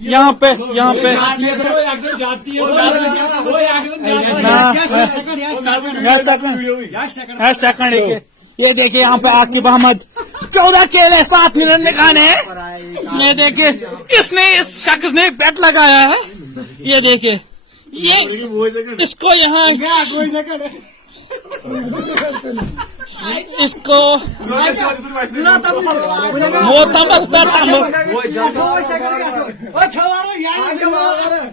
यहाँ पे सेकंड ये देखिए यहाँ पे आकिब अहमद 14 केले 7 मिनट में खाने हैं। ये देखिए इसने इस शख्स ने बेट लगाया है। ये देखिए ये इसको यहाँ इसको वो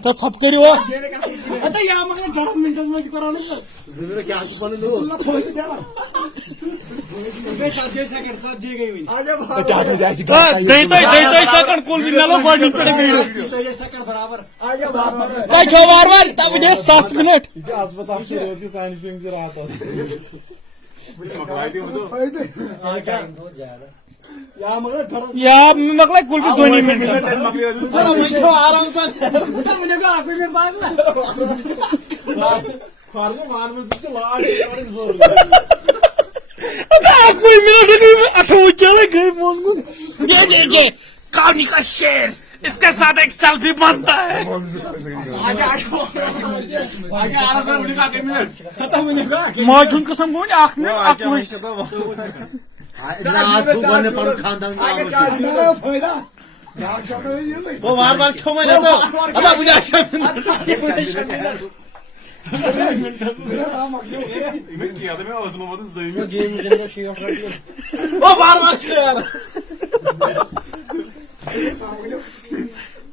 तो सब करो सेकंड कुल भी नलो गॉड वार वार तब 7 मिनट या मकला कुल भी 2 मिनट आराम से कोई मिनट ये देखिए कहानी का शेर इसके साथ एक सेल्फी बनता है। मौजूद कसम गो वो बार बार क्यों मैं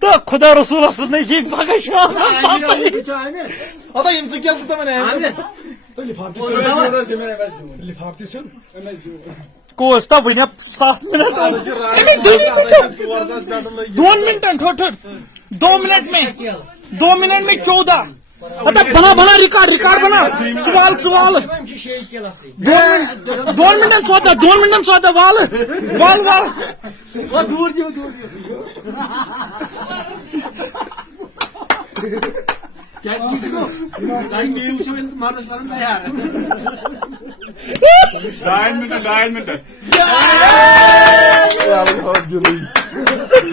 तो खुदा रसूल नहीं कोस तो वन 7 मिनट 2 मिनट में 14 बना रिकॉर्ड बना सवाल 2 मिनट 14 वाल वो दूर क्या चीज को मेरे ऊँचे मानस करना यार 9 मिनट